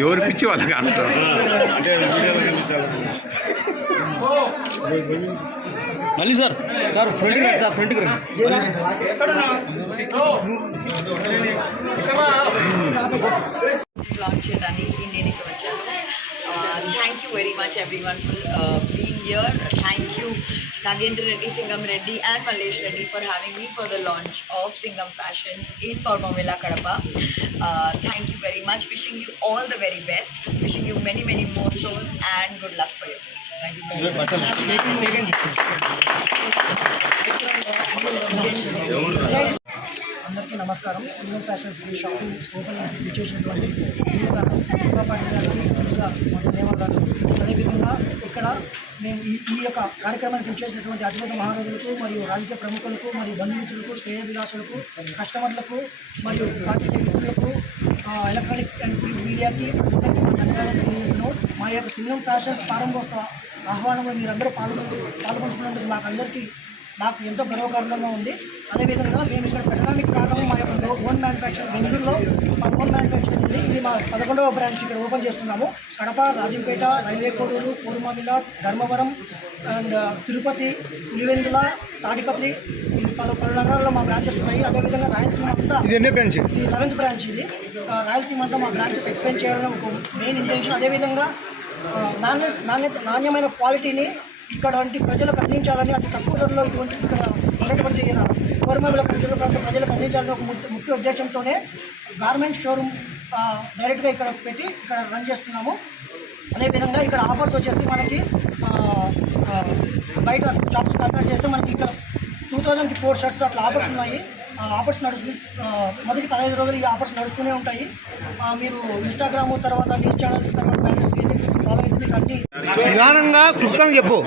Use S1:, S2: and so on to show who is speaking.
S1: ఎవరు పిచ్చి వాళ్ళకి అంటారు
S2: అంటే వీడియోలో కనిపించాలి
S3: మళ్ళీ సార్ సార్ ఫ్రంట్కి రండి సార్ ఫ్రంట్కి రండి
S4: లాంచ్ చేయడానికి నేను ఇక్కడ వచ్చాను thank you very much everyone for being here thank you Nagendra Reddy Singam Reddy and Mallesh Reddy for having me for the launch of Singam fashions in పౌర్మమిలా Kadapa thank you much. Wishing you all the very best. Wishing you many, many more stones and good luck for you. You thank you very
S5: అందరికీ నమస్కారం single fashions shopping open చేసినటువంటి పాటి ముందుగా ధన్యవాదాలు అదేవిధంగా ఇక్కడ మేము ఈ ఈ యొక్క కార్యక్రమానికి చేసినటువంటి అధినేత మహారాజులకు మరియు రాజకీయ ప్రముఖులకు మరియు బంధుమిత్రులకు శ్రేయభిలాషులకు కస్టమర్లకు మరియు పాత్రిక మిత్రులకు ఎలక్ట్రానిక్ అండ్ ప్రింట్ మీడియాకి అందరికీ మా ధన్యవాదాలు తెలియజేస్తున్నాం మా యొక్క సింగం ఫ్యాషన్స్ ప్రారంభోత్సవ ఆహ్వానంలో మీరందరూ పాల్గొ పాల్గొంచుకున్నందుకు మాకు అందరికీ మాకు ఎంతో గర్వకారణంగా ఉంది. అదేవిధంగా మేము ఇక్కడ పెట్టడానికి కారణం మా యొక్క ఓన్ మ్యానుఫ్యాక్చరింగ్ బెంగళూరులో మా ఓన్ మ్యానుఫ్యాక్చరింగ్ ఉంది. ఇది మా పదకొండవ బ్రాంచ్ ఇక్కడ ఓపెన్ చేస్తున్నాము. కడప రాజంపేట రైల్వే కోడూరు పూర్వమిల ధర్మవరం అండ్ తిరుపతి పులివెందుల తాడిపత్రి పలు పలు నగరాల్లో మా బ్రాంచెస్ ఉన్నాయి. అదేవిధంగా రాయలసీమ అంతా
S3: బ్రాంచ్
S5: ఇది లెవెన్త్ బ్రాంచ్ ఇది. రాయలసీమ అంతా మా బ్రాంచెస్ ఎక్స్పెండ్ చేయాలని ఒక మెయిన్ ఇంటెన్షన్ అదేవిధంగా నాణ్య నాణ్యత నాణ్యమైన క్వాలిటీని ఇక్కడ వంటి ప్రజలకు అందించాలని అతి తక్కువ ధరలో ఇటువంటి ఇక్కడ ఉన్నటువంటి కోరమేమల ప్రజల ప్రాంత ప్రజలకు అందించాలని ఒక ముఖ్య ముఖ్య ఉద్దేశంతోనే గార్మెంట్ షోరూమ్ డైరెక్ట్గా ఇక్కడ పెట్టి ఇక్కడ రన్ చేస్తున్నాము. అదేవిధంగా ఇక్కడ ఆఫర్స్ వచ్చేసి మనకి బయట షాప్స్ కంపేర్ చేస్తే మనకి ఇక్కడ టూ థౌజండ్కి ఫోర్ షర్ట్స్ అట్లా ఆఫర్స్ ఉన్నాయి. ఆ ఆఫర్స్ నడుస్తుంది మొదటి పదహైదు రోజులు ఈ ఆఫర్స్ నడుస్తూనే ఉంటాయి. మీరు ఇన్స్టాగ్రామ్ తర్వాత న్యూస్ ఛానల్స్ తర్వాత బ్యానర్స్ ఫాలో
S3: నిదానంగా క్లుప్తంగా చెప్పు.